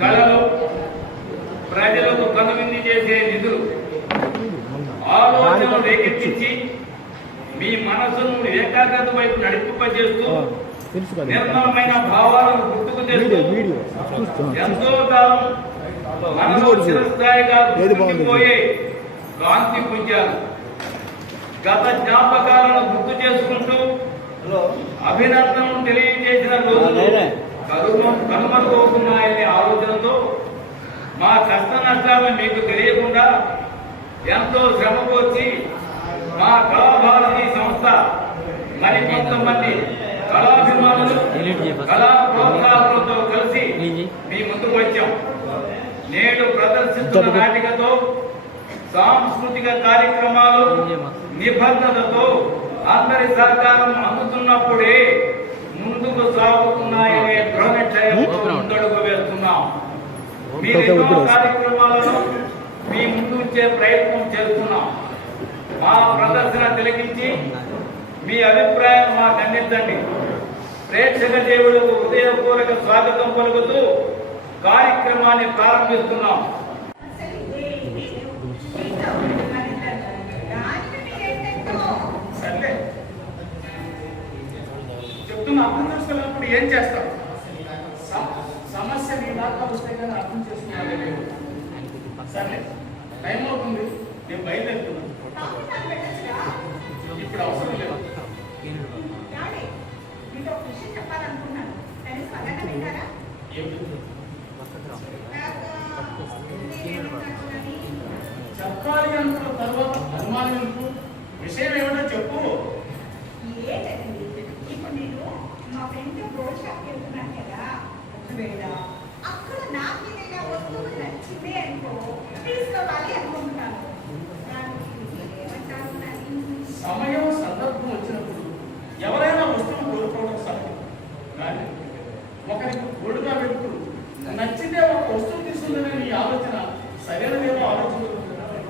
కళలు, ప్రజలకు కనువిందు చేసే నిధులు, ఆలోచనలు రేకెత్తించి మీ మనసును ఏకాగ్రత వైపు నడిపింపజేస్తూ నిర్మలమైన భావాలను గుర్తుకు తెస్తూ ఎంతో కాలం మనలో చిరస్థాయిగా గుర్తుండిపోయే కాంతి పుంజాలు. గత జ్ఞాపకాలను గుర్తు చేసుకుంటూ అభినందనలు తెలియజేసిన రోజులు కనుమరుగవుతున్నాయనే ఆలోచనతో మా కష్ట నష్టాలు మీకు తెలియకుండా ఎంతో శ్రమ కోర్చి మా కళాభారతి సంస్థ మరికొంతమంది కళాభిమానులు కళా ప్రోత్సాహకులతో కలిసి మీ ముందుకు వచ్చాం. నేడు ప్రదర్శిస్తున్న నాటికతో సాంస్కృతిక కార్యక్రమాలు నిబద్ధతతో అందరి సహకారం అందుతున్నప్పుడే ముందుకు సాగుతున్నాయనే దృఢ నిశ్చయంతో ముందడుగు వేస్తున్నాం. మీ కార్యక్రమాలను మీ ముందుంచే ప్రయత్నం చేస్తున్నాం. మా ప్రదర్శన తిలకించి మీ అభిప్రాయం మాకు అందించండి. ప్రేక్షక దేవులకు హృదయపూర్వక స్వాగతం పలుకుతూ కార్యక్రమాన్ని ప్రారంభిస్తున్నాం. సరే చెప్తున్నా, అర్థం చేసుకున్నప్పుడు ఏం చేస్తాం? సమస్య నీ దాకా వస్తే కానీ అర్థం చేసుకున్నాను. సరే టైం అవుతుంది, నేను బయలుదేరుతున్నాను. ఇప్పుడు అవసరం లేదు. చెప్పాలి అనుకున్న తర్వాత అనుమానం విషయం ఏమిటో చెప్పు. ఇప్పుడు నేను మా ఫ్రెండ్ రోడ్ షాప్కి వెళ్తున్నాను కదా, అక్కడ నాకు ఏదైనా వస్తువు నచ్చిందే అనుకో తీసుకోవాలి అనుకుంటున్నాను. సమయం సందర్భం వచ్చినప్పుడు ఎవరైనా వస్తువులు కోరుకోవడం సహజం. కానీ ఒకరికి గోడుగా పెడుతూ నచ్చితే ఒక వస్తువు తీసుకుందనే నీ ఆలోచన సరైనదేమో ఆలోచన.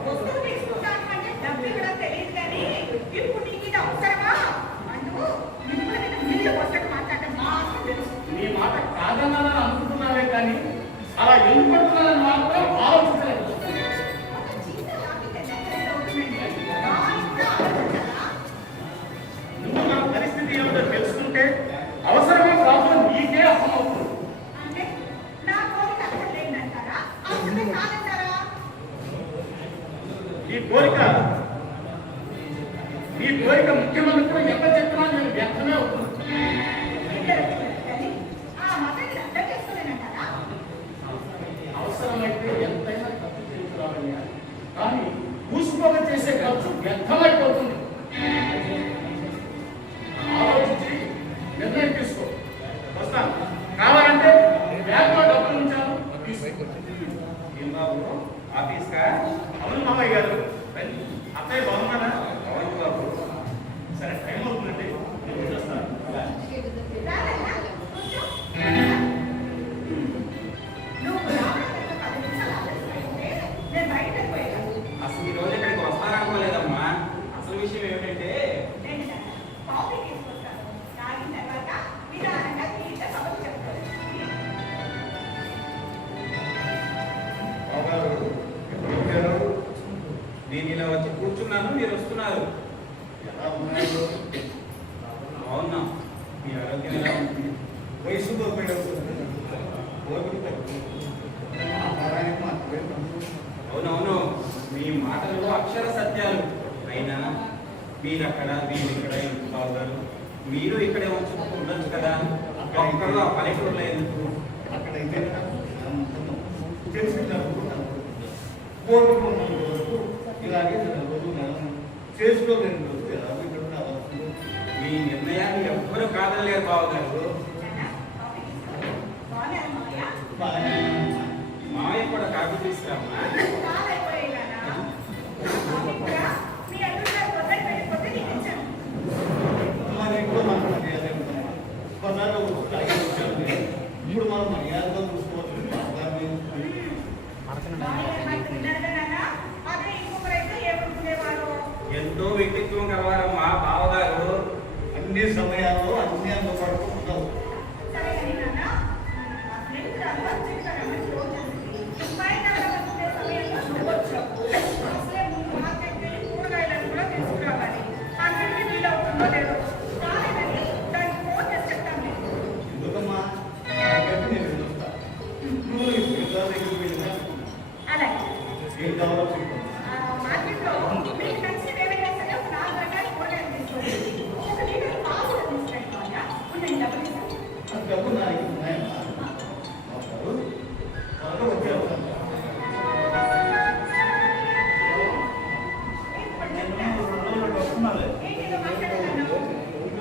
వస్తువు తీసుకుంటాను అంటే డబ్బు కూడా తెలియదు కానీ ఇప్పుడు నీకు ఇది అవసరమా అంటూ మాట్లాడటం మాత్రం తెలుసు. నీ మాట కాదన్నానని అనుకుంటున్నావే కానీ అలా ఎందుకు పడుతున్నానని మాత్రం ఆలోచించలేదు. నువ్వు నా పరిస్థితి ఏమిటో తెలుసుకుంటే అవసరమే కాదు నీకే అర్థమవుతుంది. అంటే నా కోరిక అక్కడ లేదంటారా, అవసరమే కాదంటారా? ఈ కోరిక ముఖ్యమంత్రి ఎంత చెప్పినా నేను వ్యక్తమే అవుతుంది. అవసరమైతే ఎంతైనా ఖర్చు చేసుకురావయ్యా, కానీ పూసుకోక చేసే ఖర్చు వ్యర్థమైపోతుంది. ఆలోచించి నిర్ణయం తీసుకో. వస్తాను. కావాలంటే బ్యాంకులో డబ్బులు ఉంచాను, ఏం బాబు ఆఫీస్కా? అవును మామయ్య గారు. అత్తయ్య బాగున్నారా? అవును బాబు. సరే టైం అవుతుందండి, నేను వచ్చేస్తాను. అసలు ఈ రోజు ఇక్కడికి వస్తారనుకోలేదమ్మా. అసలు విషయం ఏమిటంటే నేను ఇలా వచ్చి కూర్చున్నాను, మీరు వస్తున్నారు. అవునా, మీ ఆరోగ్యం ఎలా ఉంది? వయసుతో అవునవును, మీ మాటలు అక్షర సత్యాలు. అయినా మీరక్కడ వీరిక్కడ ఎందుకు బాగున్నారు? మీరు ఇక్కడే ఉండొచ్చు కదా. ఒక్కరు ఆ పల్లెటూరులో ఎందుకు? అక్కడైతే తెలిసి ఇలాగే చేసుకోలేని రోజు ఎలాగో ఇక్కడ రావాల్సింది. మీ నిర్ణయాన్ని ఎవ్వరూ కాదనలేరు బావగారు. మావయ్య కూడా కాఫీ తీసుకురామ్మా. ఇప్పుడు మనం మర్యాదగా చూసుకోవచ్చు. ఎంతో వ్యక్తిత్వం కలవారమ్మా బావగారు. అన్ని సమయాల్లో అన్ని అందుబాటులో ఉండవు. సరే ఏం కావాలో చెప్పు. మార్కెట్లో మీకు నచ్చినవి ఏమైనా సరే ఒక 4 రకాల కూరగాయలు తీసుకోండి. ఒక లీటర్ పాలు కూడా తీసుకెళ్ళిపోయా. ఉండండి, డబ్బులు ఇస్తాను. ఆ డబ్బు నాయన త్వరగా వచ్చేస్తాను. ఏంటిదో మాట్లాడాలన్నావు?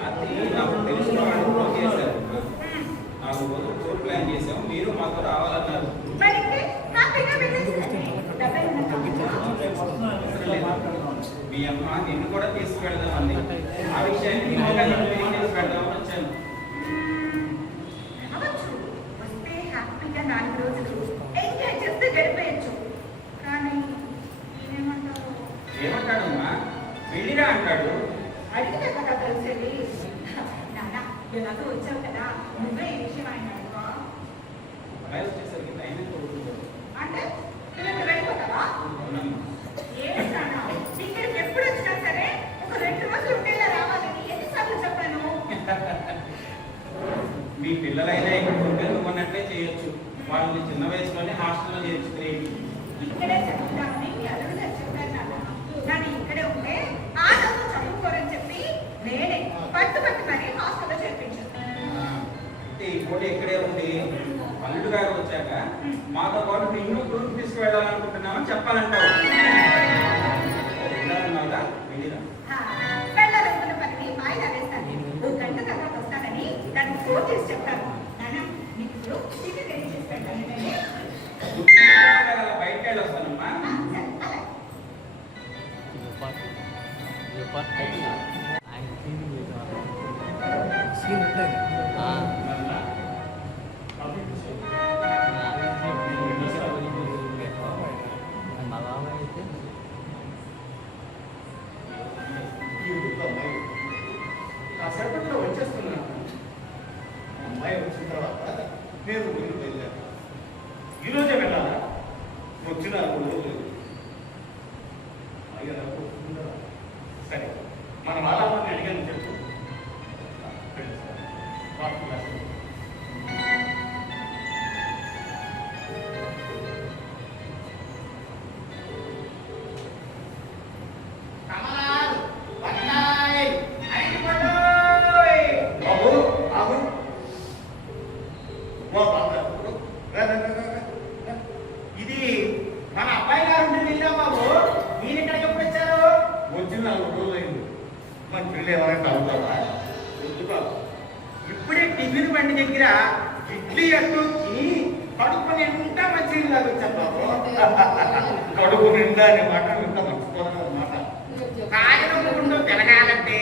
అది నాకు తెలిసిన వాళ్ళు ఫోన్ చేశారు. 4 రోజులు టూర్ ప్లాన్ చేసాం, మీరు మాతో రావాలన్నారు. మరి ఇంకే హ్యాపీగా వెళ్ళేసి డబ్బేమన్నా కావాలా? అవసరం లేదు. మీ అమ్మ నిన్ను కూడా తీసుకువెళ్దాం అంది. ఆ విషయాన్ని మీ మొదలు చేసి పెడదామని వచ్చాను. రావచ్చు. వస్తే హ్యాపీగా 4 రోజులు ఎంజాయ్ చేస్తే గడిపేయచ్చు. కానీ నేనేమంటావు? ఏమంటాడమ్మా? వెళ్ళిరా అంటాడు. అడిగితే కదా తెలిసేది. నాన్న, ఎలాగో వచ్చావు కదా, నువ్వే ఈ విషయం ఆయన అడుగు. అబ్బాయి వచ్చేసరికి టైం ఎంత అవుతుందో. అంటే నువ్వు వెళ్ళిపోతావా? అవునమ్మా. ఏంటి నాన్న, ఇక్కడికి ఎప్పుడు వచ్చినా సరే ఒక 2 రోజులు ఉండేలా రావాలని ఎన్నిసార్లు చెప్పాను? మీ పిల్లలైనా ఇక్కడ ఉంటే నువ్వు అన్నట్లే చేయొచ్చు. వాళ్ళని చిన్న వయసులోనే హాస్టల్లో చేర్చుకునేవి. ఇక్కడే చదువుతామని మీ అల్లుడు గారు చెప్పారు నాన్న. కానీ ఇక్కడే ఉంటే ఆ చదువు చదువుకోరని చెప్పి నేనే పట్టు మరీ హాస్టల్లో చేర్పించాను. అంటే ఈ పూట ఇక్కడే ఉండి అల్లుడు గారు వచ్చాక మాతో పాటు నిన్ను టూర్కి తీసుకువెళ్ళాలనుకుంటున్నామని చెప్పాలంటావు. వెళ్ళాలన్నావుగా, వెళ్ళిరా. వెళ్ళాలనుకున్న పనిని వాయిదా వేస్తాను. 1 గంట తర్వాత వస్తానని దానికి ఫోన్ చేసి చెప్పాను. నాన్న, నీకు ఇప్పుడు టికెట్ రెడీ చేసి పెట్టాను. అలా బయటకు వెళ్ళొస్తానమ్మా. కాసేపట్లో వచ్చేస్తున్నాను. అమ్మాయి వచ్చిన తర్వాత నేను ఊరికి వెళ్ళాను. ఈరోజే వెళ్ళాలా? వచ్చిన 3 రోజులు. అయ్యా నాకు వస్తుందా? సరే, మన వాళ్ళని అడిగాను చెప్పు. బాబు, బాబు, ఇది మన అబ్బాయి గారు ఉంటే వెళ్ళా బాబు. మీరు ఇక్కడికి ఎప్పుడు వచ్చారు? వచ్చిన 4 రోజులు అయింది. మన పిల్లలు ఏమైనా అవుతావా? ఎందుకు బాబు? ఇప్పుడే టిఫిన్ బండి దగ్గర ఇడ్లీ అట్టు తిని కడుపు నిండా మంచి వచ్చాను బాబు. కడుపు నిండా అనే మాట ఇంకా మర్చిపోవాలి అన్నమాట. కాయడం గుండు తిరగాలంటే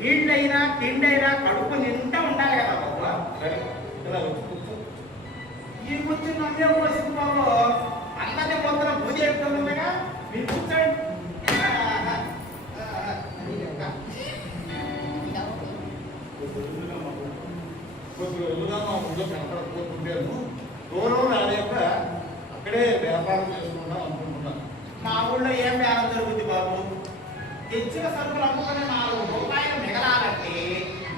నీళ్ళైనా తిండైనా కడుపు నిండా ఉండాలి కదా బాబు. సరే, ఇలా వచ్చి కూర్చో. ఈ కూర్చుని నన్నే పోసింది బాబు. అన్నది పొద్దున పూజ చెప్తుండగా మీరు కూర్చోండి. కొద్ది రోజులుగా మా ఊళ్ళో కనపడకపోతుంటాను. దూరం రాలేక అక్కడే వ్యాపారం చేసుకుందాం అనుకుంటున్నాను. మా ఊళ్ళో ఏం వ్యాపారం జరుగుతుంది బాబు? తెచ్చిన సరుకులు అమ్ముకుని 4 రూపాయలు మిగలాలంటే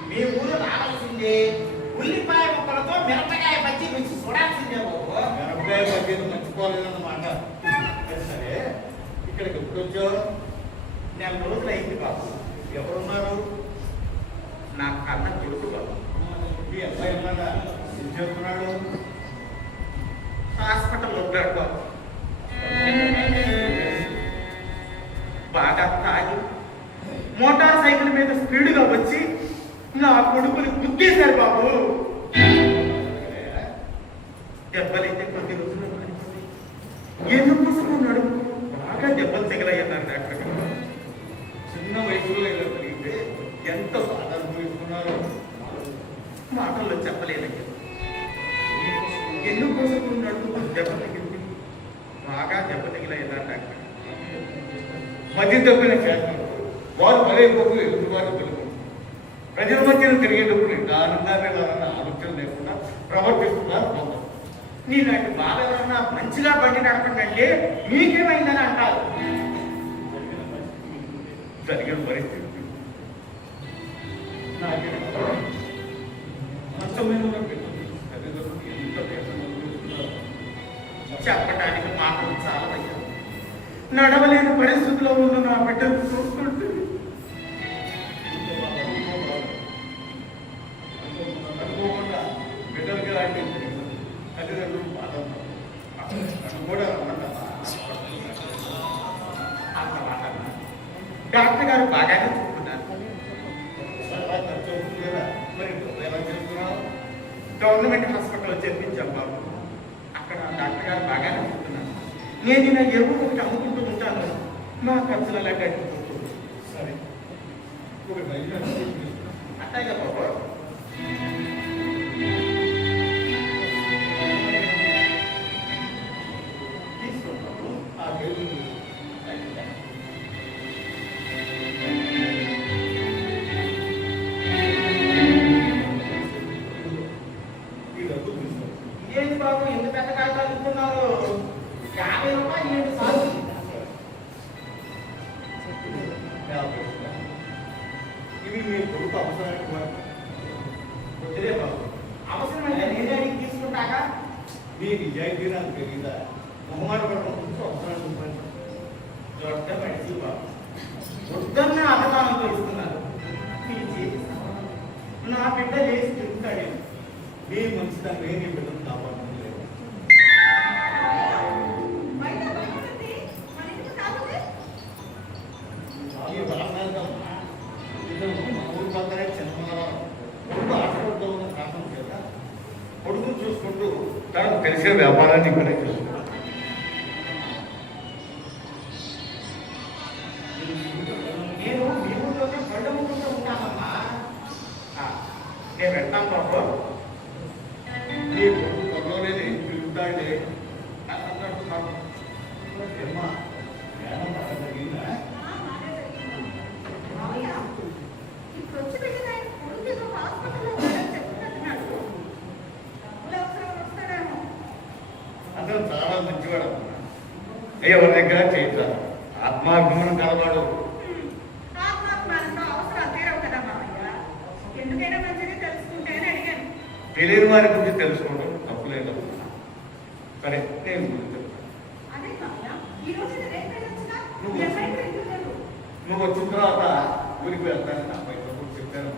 మీ ఊరు రావాల్సిందే. ఉల్లిపాయ ముక్కలతో మిరపకాయ పచ్చి రుచి చూడాల్సిందే బాబు. మిరపకాయ బగ్గీలు మర్చిపోలేదన్నమాట. సరే, ఇక్కడికి ఎప్పుడు వచ్చావు? 4 రోజులు అయింది బాబు. ఎవరున్నారు? నా కన్న కొడుకు బాబు. మీ అబ్బాయి ఉన్నాడా? ఏం చేస్తున్నాడు? హాస్పిటల్ ఉంటాడు బాబు. బాగా తాగి మోటార్ సైకిల్ మీద స్పీడ్గా వచ్చి నా కొడుకుని గుద్దేశారు బాబు. దెబ్బలైతే కొద్ది రోజులు పడిపోయి ఎన్ను నడుము బాగా దెబ్బలు తగలయ్యన్నారు డాక్టర్ గారు. చిన్న వయసులో ఇలా జరిగితే ఎంత బాధ అనుభవిస్తున్నారు. మాటల్లో చెప్పలేదండి. ఎన్ను కోసం నడుము దెబ్బ తగిలింది, బాగా దెబ్బ తగిలయ్యన్నారు డాక్టర్. మధ్య తప్పిన చేస్తారు వారు పదేపోకు ఎదుటివారు తెలుగు ప్రజల మధ్యన తిరిగేటప్పుడు నిదానంగా వెళ్ళాలన్న ఆలోచన లేకుండా ప్రవర్తిస్తున్నారు కొందరు. నీలాంటి బాధ ఎవరన్నా మంచిగా బండి నడపండి మీకేమైందని అంటారు. జరిగిన పరిస్థితి చెప్పడానికి మాటలు చాలా అయ్యారు. నడవలేని పరిస్థితిలో ఉన్న నా బిడ్డను చూస్తుంటే అనుకోకుండా బిడ్డలకి లాంటి తల్లిదండ్రులు బాధపడతారు. అది కూడా డాక్టర్ గారు బాగానే చెప్తున్నారు. మరి ఎలా చెప్తున్నావు? గవర్నమెంట్ హాస్పిటల్లో చేర్పించాం బాబు. అక్కడ డాక్టర్ గారు బాగానే చెప్తున్నారు. నేను ఇలా ఏవో ఒకటి అమ్ముకుంటూ ఉంటాను, నా ఖర్చులు అలా కట్టుకుంటూ. సరే అట్టాగా బాబు. తీసుకుంటాము ఆ దేవుని ఏంటి బాబు ఎంత పెద్ద కాగితాలు ఇస్తున్నారు? 50 రూపాయలు ఏంటి సాగు? ఇవి మీ కొడుకు అవసరానికి వద్దులే బాబు. అవసరమైతే నేనే అడిగి తీసుకుంటాగా. మీ నిజాయితీ నాకు తెలియదా? మొహమాట పడడం కొంచెం అవసరానికి దొడ్డ మనిషి బాబు. వద్దన్న అభిమానంతో ఇస్తున్నారు. మీ జీవితం నా బిడ్డ లేచి తిరుగుతాడే. మీ మంచిదాన్ని నీ బిడ్డను కాపాడడం లేదు. కొడుకును చూసుకుంటూ తనకు తెలిసే వ్యాపారాన్ని ఇక్కడే చూసుకుంటాను. నేను మీ ఊళ్ళోనే పండు ముగ్గుతూ ఉంటానమ్మా. నేను వెళ్తాను బాబు. నీ కొడుకు త్వరలోనే తిరుగుతాడే అన్నట్టు నాకు ఏమా జ్ఞానం బాగా జరిగిందా? అతను చాలా మంచివాడు. ఎవరి దగ్గర చేయించాలి. ఆత్మాభిమానం కలవాడు. తెలియని వారి గురించి తెలుసుకోవడం తప్పులేదు. సరే నేను నువ్వు వచ్చిన తర్వాత ఊరికి వెళ్తాను. నా పైన చెప్పాను.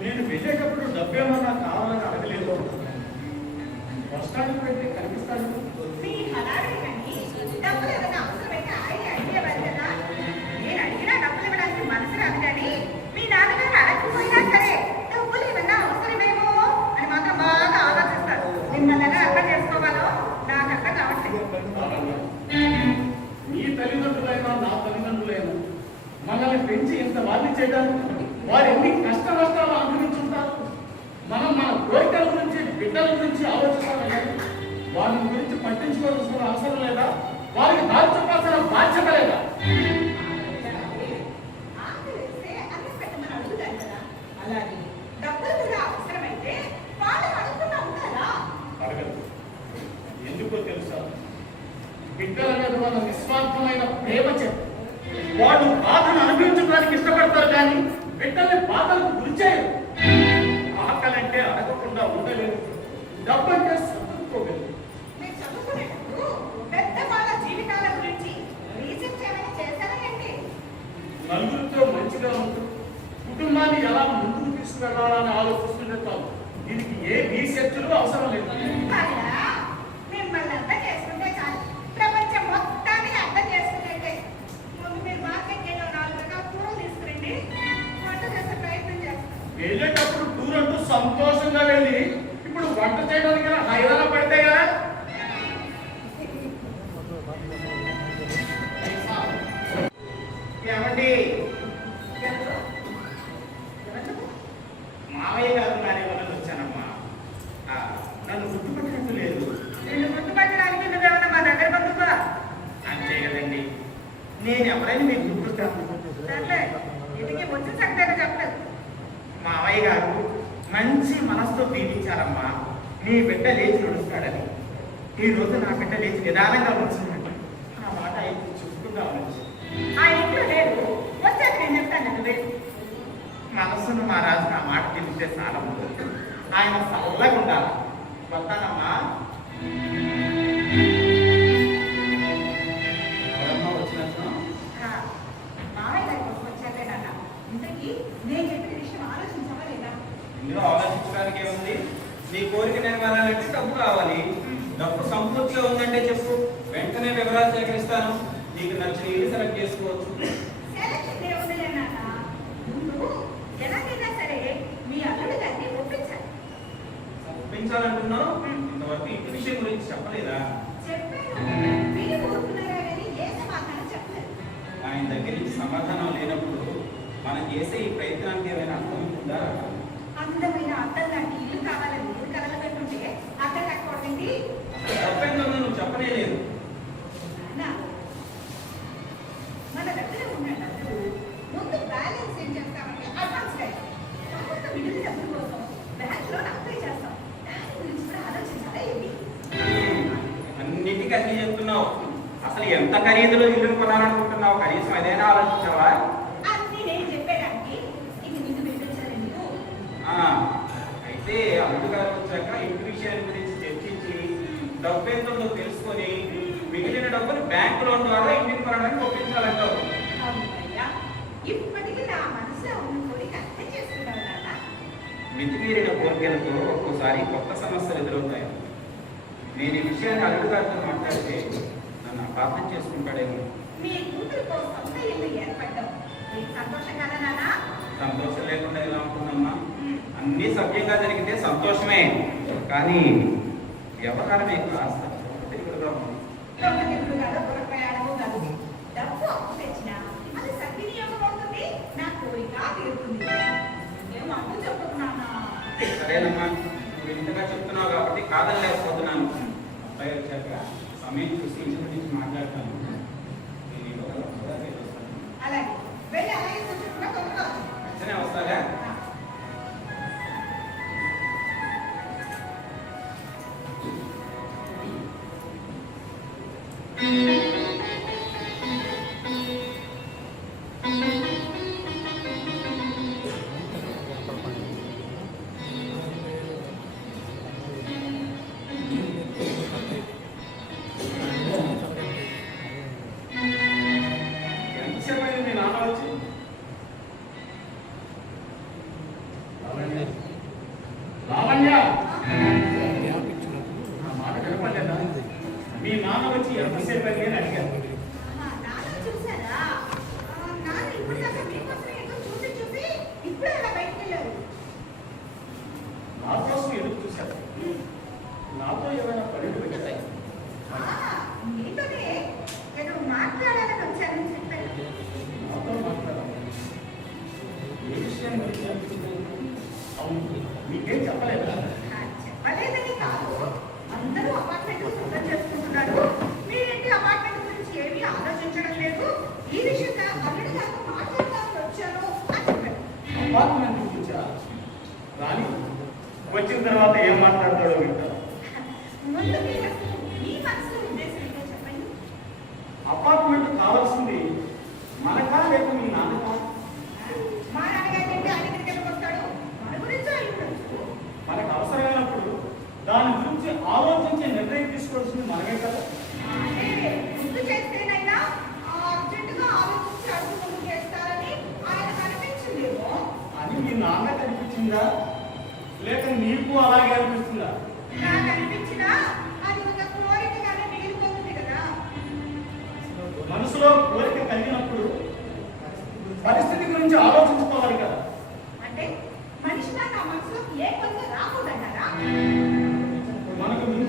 నేను వెళ్ళేటప్పుడు డబ్బేమన్నా కావాలని అడగలేదు. వస్తాను పెట్టి కనిపిస్తాను. నేను అడిగినా డబ్బులు ఇవ్వడానికి మనసు రాదు కానీ మీ నాన్నగారు అడగకపోయినా సరే డబ్బులు ఏమన్నా అవసరమేమో అని మాత్రం బాగా ఆలోచిస్తారు. మిమ్మల్ని ఎలా అర్థం చేసుకోవాలో నాకు అర్థం కావట్లేదు. నీ తల్లిదండ్రులైనా నా తల్లిదండ్రులైనా మనల్ని పెంచి ఇంత వారిని చేయడానికి వారు ఎన్ని కష్ట నష్టాలు అనుభవించుంటారు. మనం మన కోరికల గురించి బిడ్డల గురించి ఆలోచిస్తామని వారి గురించి పట్టించుకోవాల్సిన అవసరం లేదా? వారికి దారి చెప్పాల్సిన బాధ్యత లేదా? అలాగే డబ్బులు కూడా అవసరమైతే వాళ్ళు అడుగుతున్నా ఉంటారా? అడగదు. ఎందుకో తెలుసా? బిడ్డల మీద వాళ్ళ నిస్వార్థమైన ప్రేమ చెప్పు. వాళ్ళు బాధను అనుభవించడానికి ఇష్టపడతారు కానీ బిడ్డల్ని బాధలకు గురి చేయరు. ఆకలంటే అడగకుండా ఉండలేదు, డబ్బంటే సర్దుకోలేదు. మీరు చదువుకునేటప్పుడు పెద్ద వాళ్ళ జీవితాల గురించి రీసెర్చ్ ఏమైనా చేశారా ఏంటి? నలుగురితో మంచిగా ఉంటూ కుటుంబాన్ని ఎలా ముందుకు తీసుకెళ్లాలని ఆలోచిస్తుంటే చాలు. దీనికి ఏ రీసెర్చ్లు అవసరం లేదు. మిమ్మల్ని అంతా చేసుకుంటే చాలు వంట చేయడానికి హైదరాబాద్ పడితే కదా. ఏమండి మావయ్య గారు నానే వల్ల వచ్చానమ్మా. నన్ను గుర్తుపట్టినట్టు లేదు. నిన్ను గుర్తుపట్టడానికి నువ్వేమన్నా మా దగ్గర బంధువా? అంతే కదండి, నేను ఎవరైనా మీకు గుర్తుపట్టాను. సర్లే, ఇంటికి వచ్చి చక్కగా చెప్పలేదు. మావయ్య గారు మంచి మనసుతో దీవించారమ్మా, నీ బిడ్డ లేచి నడుస్తాడని. ఈ రోజు నా బిడ్డ లేచి నిదానంగా వచ్చిందండి. ఆ మాట అయితే చెప్పుకుందామని వచ్చి. ఆ ఇంట్లో లేదు, వచ్చాక నేను చెప్తాను. నువ్వు వెళ్ళు. మనసును మా రాజు నా మాట తెలిస్తే సాలము. ఆయన చల్లగా ఉండాలి. వస్తానమ్మా. ఎవరమ్మా వచ్చినట్టు? ఆ, మావయ్య గారి కోసం వచ్చాకే నాన్న. ఇంతకీ నేను చెప్పిన విషయం ఆలోచించావా లేదా? ఇందులో ఆలోచించడానికి ఏముంది? నీ కోరిక నెరవేరాలంటే డబ్బు కావాలి. డబ్బు సంపూర్తిగా ఉందంటే చెప్పు, వెంటనే వివరాలు సేకరిస్తాను. నీకు నచ్చిన ఇల్లు సెలెక్ట్ చేసుకోవచ్చు. సెలక్షన్ ఏముందిలే నాన్న. ముందు ఎలాగైనా సరే మీ అల్లుడు గారిని ఒప్పించాలి. ఒప్పించాలంటున్నావు, ఇంతవరకు ఇంటి విషయం గురించి చెప్పలేదా? చెప్పాను, మీరు ఊరుకున్నారా కానీ ఏ సమాధానం చెప్పలేదు. ఆయన దగ్గర నుంచి సమాధానం లేనప్పుడు మనం చేసే ఈ ప్రయత్నానికి ఏమైనా అర్థం ఉంటుందా? అందమైన అర్థం లాంటి ఇల్లు కావాలని మీరు కలలు పెట్టుంటే అర్థం లేకపోతుంది. తప్పెందుకు నువ్వు చెప్పలేదు? నాన్న, మన దగ్గర ఉన్న డబ్బులు ముందు బ్యాలెన్స్ ఏం చేస్తామంటే అడ్వాన్స్ గా తర్వాత మిగిలిన డబ్బుల కోసం బ్యాంక్ లో అప్లై చేస్తాం. దాని గురించి కూడా ఆలోచించాలా ఏంటి? అన్నిటికీ అన్ని చెప్తున్నావు. అసలు ఎంత ఖరీదులో ఇల్లు కొనాలనుకుంటున్నావు? కనీసం అదైనా ఆలోచించావా? అన్ని నేను చెప్పేదానికి ఇక నిన్ను పిలిపించాలి నువ్వు. అయితే అల్లుడు గారు వచ్చాక ఇంటి విషయాల గురించి చర్చించి డబ్బు ఎంతో తెలుసుకొని మిగిలిన డబ్బులు బ్యాంక్ లోన్ ద్వారా ఇంటిని కొనడానికి ఒప్పించాలంటావు. అవునయ్యా, ఇప్పటికీ నా మనసులో ఉన్న కోరిక అర్థం చేసుకున్నావు నాన్న. మితిమీరిన కోరికలతో ఒక్కోసారి కొత్త సమస్యలు ఎదురవుతాయి. నేను ఈ విషయాన్ని అల్లుడు గారితో మాట్లాడితే నన్ను అపార్థం చేసుకుంటాడేమో. మీ కూతురు కోసం ఇల్లు ఏర్పడ్డావు. నీకు సంతోషంగానా నాన్న? సంతోషం లేకుండా ఎలా ఉంటుందమ్మా? అన్ని సవ్యంగా జరిగితే సంతోషమే, కానీ వ్యవహారమే కాస్త తిరుగుడుగా ఉంది. దొంగ తిరుగుడు కాదు, పురప్రయాణము కాదు. డబ్బు అప్పు తెచ్చినా అది సద్వినియోగం అవుతుంది, నా కోరిక తీరుతుంది. ఏమో అప్పు చెప్పుకున్నానా? సరేనమ్మా, నువ్వు ఇంతగా చెప్తున్నావు కాబట్టి కాదని లేకపోతున్నాను. అబ్బాయి వచ్చాక సమయం చూసి ఇంటి గురించి మాట్లాడతాను. నేను ఈ లోపల కూడా వెళ్ళొస్తాను. అలాగే వెళ్ళి అలాగే కూర్చుంటున్నా తొందరగా. వెంటనే వస్తాగా? ఎంతసేపు అయింది మీ నాన్న వచ్చి? లావణ్య, నా మాట వినపడలేదా? మీ నాన్న వచ్చి ఎంతసేపు అయింది అని అడిగారు. నాన్న చూసారా? నాన్న ఇప్పుడు దాకా మీకోసమే ఎదురు చూసి చూసి ఇప్పుడే అలా బయటికి వెళ్ళారు. నా కోసం ఎదురు చూశారు. నాతో ఏమైనా పనులు పెట్టాయి? మీతోనే ఏదో మాట్లాడాలని వచ్చానని చెప్పారు. నాతో మాట్లాడాలి. ఏ విషయం గురించి అనిపించింది? అవును, మీకేం చెప్పలేదా? చెప్పలేదని కాదు, అందరూ అపార్ట్మెంట్ సిద్ధం చేసుకుంటున్నారు. మీరేంటి అపార్ట్మెంట్ గురించి ఏమీ ఆలోచించడం లేదు. ఈ విషయంగా అల్లుడు గారితో మాట్లాడడానికి వచ్చాను అని చెప్పారు. అపార్ట్మెంట్ గురించా? రాని వచ్చిన తర్వాత ఏం మాట్లాడతాడో వింటారు. ముందు మీరు మీ మనసులో ఉద్దేశం ఏంటో చెప్పండి. అపార్ట్మెంట్ కావాల్సింది మనకా లేక మీ నాన్నకా? మా నాన్నగారి నుండి ఆయన దగ్గరికి వస్తాడు, మన గురించి ఆయన గురించి. మనకు అవసరమైనప్పుడు దాని గురించి ఆలోచించే నిర్ణయం తీసుకోవాల్సింది మనమే కదా. అంటే గుర్తు చేస్తేనైనా అర్జెంటుగా ఆలోచించి అడుగు ముందుకు చేస్తారని ఆయన కనిపించిందేమో. అని మీ నాన్న కనిపించిందా లేక నీకు అలాగే అనిపిస్తుందా? నాకు అనిపించినా అది ఒక కోరికగానే మిగిలిపోతుంది కదా. మనసులో కోరిక కలిగినప్పుడు పరిస్థితి గురించి ఆలోచించుకోవాలి కదా. అంటే మనిషి నా మనసులోకి ఏ కోరిక రాకూడదంటారా?